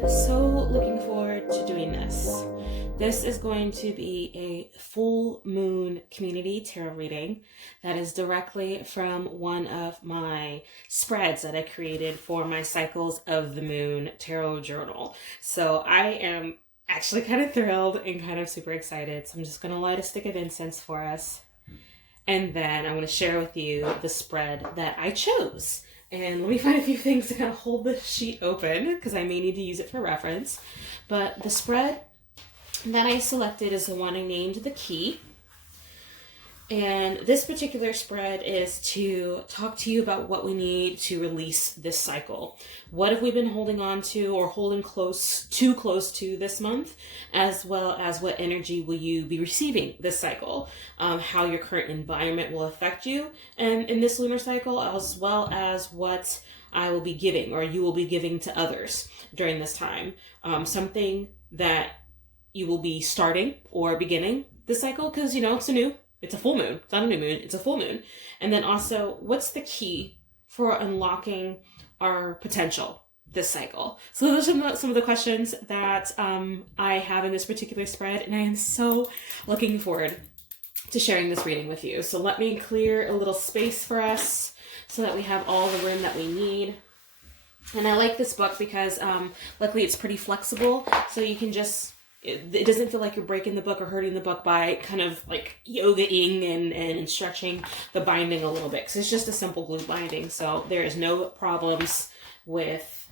been so looking forward to doing this. This is going to be a full moon community tarot reading that is directly from one of my spreads that I created for my Cycles of the Moon tarot journal. So I am actually kind of thrilled and kind of super excited. So I'm just going to light a stick of incense for us. And then I'm going to share with you the spread that I chose. And let me find a few things to kind of hold the sheet open because I may need to use it for reference. But the spread that I selected is the one I named the Key. And this particular spread is to talk to you about what we need to release this cycle. What have we been holding on to or holding too close to this month, as well as what energy will you be receiving this cycle, how your current environment will affect you and in this lunar cycle, as well as what I will be giving or you will be giving to others during this time. Something that you will be starting or beginning this cycle because, it's a full moon. It's not a new moon. It's a full moon. And then also, what's the key for unlocking our potential this cycle? So those are some of the questions that I have in this particular spread. And I am so looking forward to sharing this reading with you. So let me clear a little space for us so that we have all the room that we need. And I like this book because luckily it's pretty flexible. So you can just... It doesn't feel like you're breaking the book or hurting the book by kind of like yogaing and stretching the binding a little bit. Because it's just a simple glue binding. So there is no problems with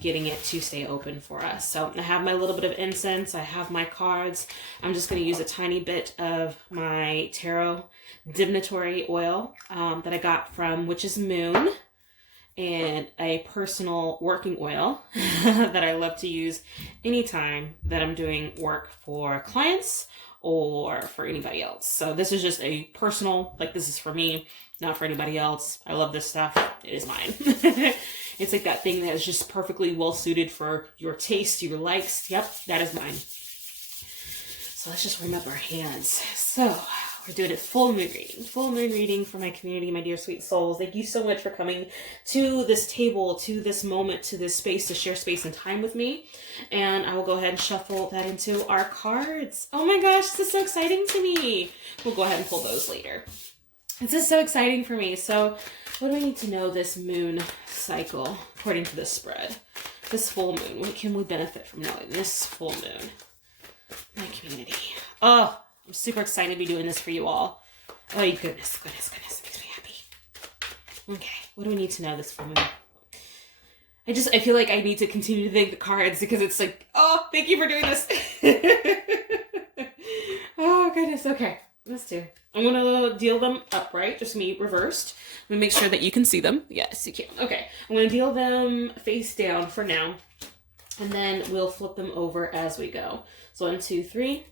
getting it to stay open for us. So I have my little bit of incense. I have my cards. I'm just going to use a tiny bit of my tarot divinatory oil that I got from Witch's Moon. And a personal working oil that I love to use anytime that I'm doing work for clients or for anybody else. So this is just a personal, this is for me, not for anybody else. I love this stuff. It is mine. It's like that thing that is just perfectly well suited for your taste, your likes. Yep, that is mine. So let's just warm up our hands. So we're doing a full moon reading for my community, my dear sweet souls. Thank you so much for coming to this table, to this moment, to this space, to share space and time with me. And I will go ahead and shuffle that into our cards. Oh my gosh, this is so exciting to me. We'll go ahead and pull those later. This is so exciting for me. So what do I need to know this moon cycle, according to this spread? This full moon, what can we benefit from knowing this full moon? My community. Oh, I'm super excited to be doing this for you all. Oh, goodness. Makes me happy. Okay, what do we need to know this full moon? I feel like I need to continue to thank the cards because it's like, oh, thank you for doing this. Oh, goodness. Okay, let's do it. I'm going to deal them upright, just me reversed. Let me make sure that you can see them. Yes, you can. Okay, I'm going to deal them face down for now. And then we'll flip them over as we go. So 1, 2, 3.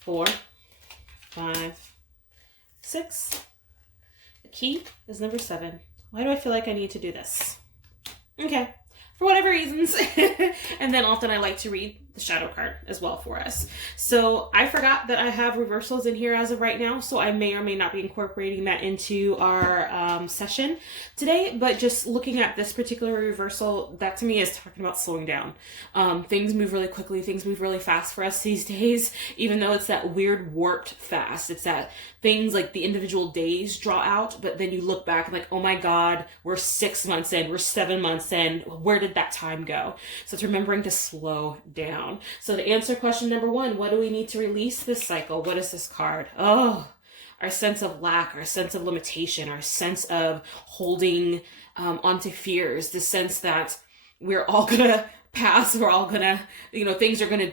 4, 5, 6. The key is number 7. Why do I feel like I need to do this? Okay, for whatever reasons. And then often I like to read the shadow card as well for us. So I forgot that I have reversals in here as of right now, so I may or may not be incorporating that into our session today, but just looking at this particular reversal, that to me is talking about slowing down. Things move really quickly, things move really fast for us these days, even though it's that weird warped fast. It's that things like the individual days draw out, but then you look back and like, oh my God, we're 6 months in, we're 7 months in, where did that time go? So it's remembering to slow down. So to answer question number 1, what do we need to release this cycle? What is this card? Oh, our sense of lack, our sense of limitation, our sense of holding onto fears, the sense that we're all gonna pass, we're all gonna, things are gonna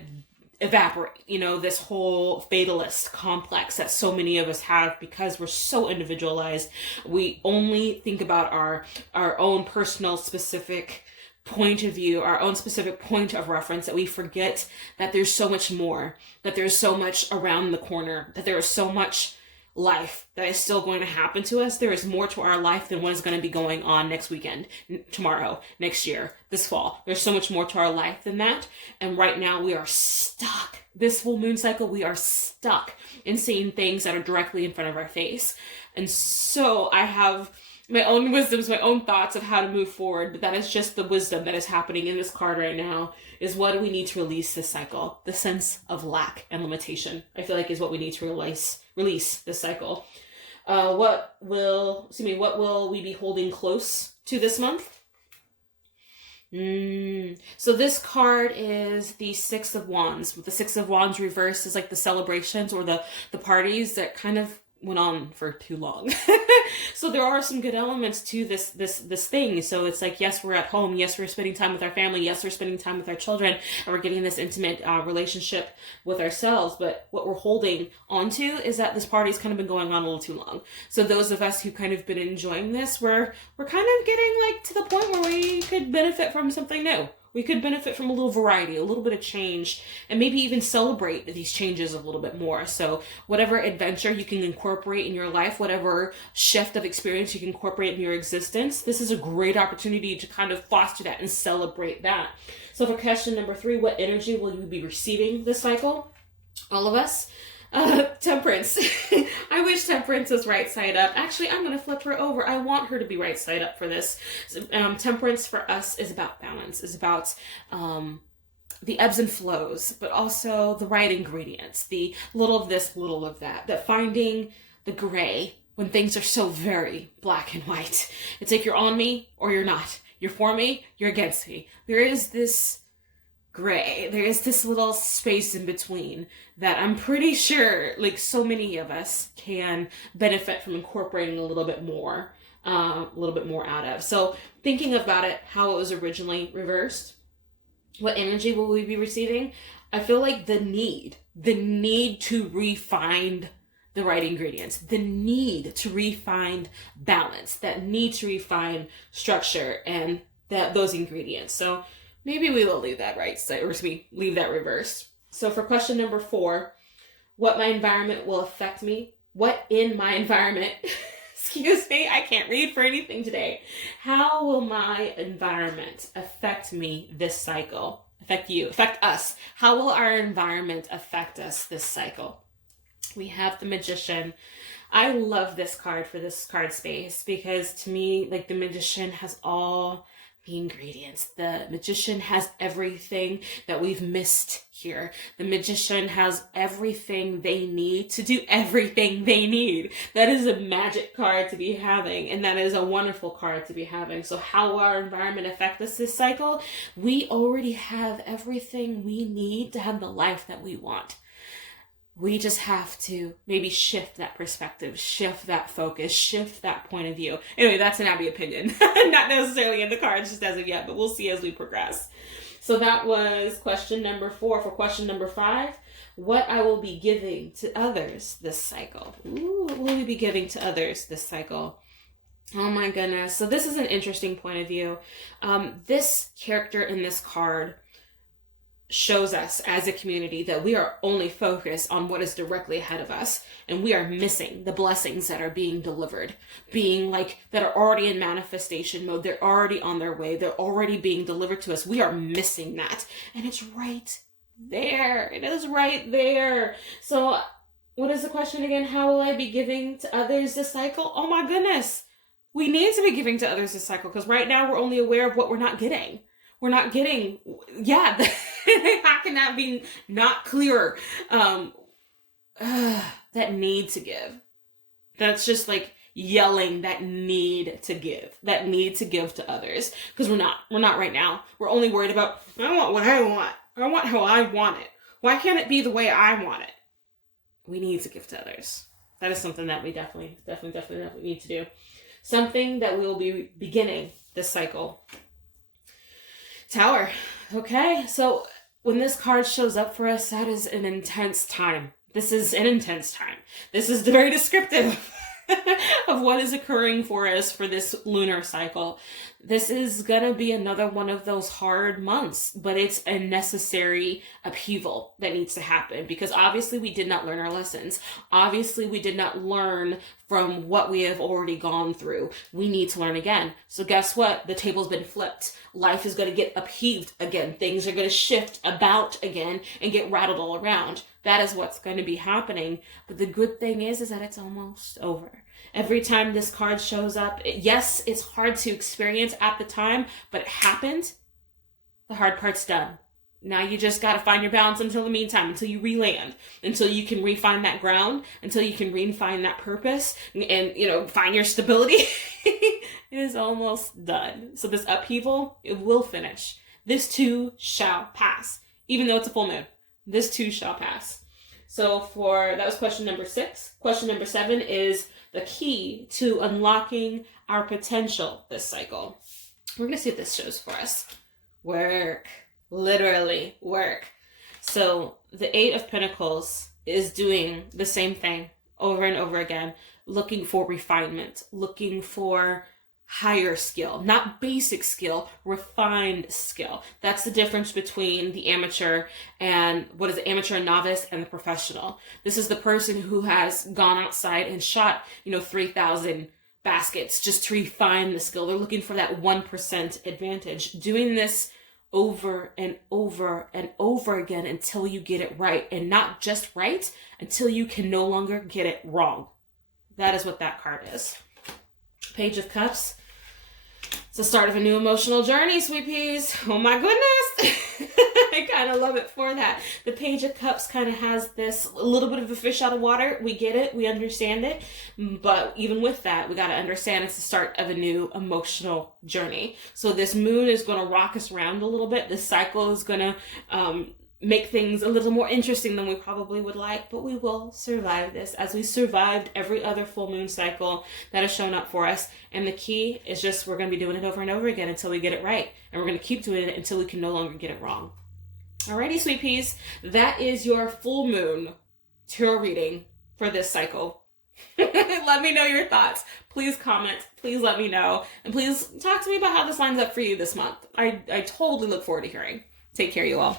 evaporate, this whole fatalist complex that so many of us have because we're so individualized. We only think about our own personal specific point of view, our own specific point of reference, that we forget that there's so much more, that there's so much around the corner, that there is so much life that is still going to happen to us. There is more to our life than what is going to be going on next weekend, tomorrow, next year, this fall. There's so much more to our life than that. And right now we are stuck. This full moon cycle, we are stuck in seeing things that are directly in front of our face. And so I have my own wisdoms, my own thoughts of how to move forward, but that is just the wisdom that is happening in this card right now, is what do we need to release this cycle? The sense of lack and limitation, I feel like, is what we need to release this cycle. What will we be holding close to this month? So this card is the Six of Wands. With the Six of Wands reversed is like the celebrations or the parties that kind of went on for too long. So there are some good elements to this thing. So it's like, yes, we're at home. Yes, we're spending time with our family. Yes, we're spending time with our children, and we're getting this intimate relationship with ourselves. But what we're holding onto is that this party's kind of been going on a little too long. So those of us who kind of been enjoying this, we're kind of getting like to the point where we could benefit from something new. We could benefit from a little variety, a little bit of change, and maybe even celebrate these changes a little bit more. So whatever adventure you can incorporate in your life, whatever shift of experience you can incorporate in your existence, this is a great opportunity to kind of foster that and celebrate that. So for question number 3, what energy will you be receiving this cycle? All of us. Temperance. I wish Temperance was right side up. Actually, I'm going to flip her over. I want her to be right side up for this. Temperance for us is about balance, is about the ebbs and flows, but also the right ingredients, the little of this, little of that finding the gray when things are so very black and white. It's like you're on me or you're not. You're for me, you're against me. There is this gray. There is this little space in between that I'm pretty sure, like, so many of us can benefit from incorporating a little bit more out of. So thinking about it, how it was originally reversed, what energy will we be receiving? I feel like the need to refine the right ingredients, the need to refine balance, that need to refine structure and those ingredients. So maybe we will leave that right side, or leave that reversed. So for question number 4, what my environment will affect me? What in my environment, excuse me, I can't read for anything today. How will my environment affect me this cycle? Affect you, affect us. How will our environment affect us this cycle? We have the Magician. I love this card for this card space because to me, like, the Magician has all the ingredients. The Magician has everything that we've missed here. The Magician has everything they need to do everything they need. That is a magic card to be having, and that is a wonderful card to be having. So how will our environment affect us this cycle? We already have everything we need to have the life that we want. We just have to maybe shift that perspective, shift that focus, shift that point of view. Anyway, that's an Abby opinion. Not necessarily in the cards just as of yet, but we'll see as we progress. So that was question number 4. For question number 5, what I will be giving to others this cycle. Ooh, what will we be giving to others this cycle? Oh my goodness. So this is an interesting point of view. This character in this card shows us as a community that we are only focused on what is directly ahead of us, and we are missing the blessings that are being delivered, that are already in manifestation mode. They're already on their way. They're already being delivered to us. We are missing that, and it's right there. It is right there. So what is the question again? How will I be giving to others this cycle? Oh my goodness. We need to be giving to others this cycle, because right now we're only aware of what we're not getting. We're not getting, how can that be not clearer? That need to give. That's just like yelling that need to give to others. Because we're not right now. We're only worried about, I want what I want. I want how I want it. Why can't it be the way I want it? We need to give to others. That is something that we definitely need to do. Something that we will be beginning this cycle. Tower. Okay, so when this card shows up for us, that is an intense time. This is an intense time. This is very descriptive of what is occurring for us for this lunar cycle. This is gonna be another one of those hard months, but it's a necessary upheaval that needs to happen, because obviously we did not learn our lessons. Obviously we did not learn from what we have already gone through. We need to learn again. So guess what? The table's been flipped. Life is going to get upheaved again. Things are going to shift about again and get rattled all around. That is what's going to be happening. But the good thing is that it's almost over. Every time this card shows up, yes, it's hard to experience at the time, but it happened. The hard part's done. Now you just got to find your balance until the meantime, until you re-land, until you can refine that ground, until you can refine that purpose and find your stability. It is almost done. So this upheaval, it will finish. This too shall pass. Even though it's a full moon, this too shall pass. So that was question number 6. Question number 7 is the key to unlocking our potential this cycle. We're going to see what this shows for us. Work. Literally work. So the 8 of Pentacles is doing the same thing over and over again, looking for refinement, looking for higher skill, not basic skill, refined skill. That's the difference between the amateur and amateur and novice and the professional. This is the person who has gone outside and shot, 3,000 baskets just to refine the skill. They're looking for that 1% advantage. Doing this over and over and over again until you get it right, and not just right, until you can no longer get it wrong. That is what that card is. Page of Cups. It's the start of a new emotional journey, sweet peas. Oh my goodness. I kind of love it for that. The Page of Cups kind of has this a little bit of a fish out of water. We get it. We understand it. But even with that, we got to understand it's the start of a new emotional journey. So this moon is going to rock us around a little bit. This cycle is going to make things a little more interesting than we probably would like, but we will survive this as we survived every other full moon cycle that has shown up for us. And the key is just we're going to be doing it over and over again until we get it right. And we're going to keep doing it until we can no longer get it wrong. Alrighty, sweet peas, that is your full moon tarot reading for this cycle. Let me know your thoughts. Please comment. Please let me know. And please talk to me about how this lines up for you this month. I totally look forward to hearing. Take care, you all.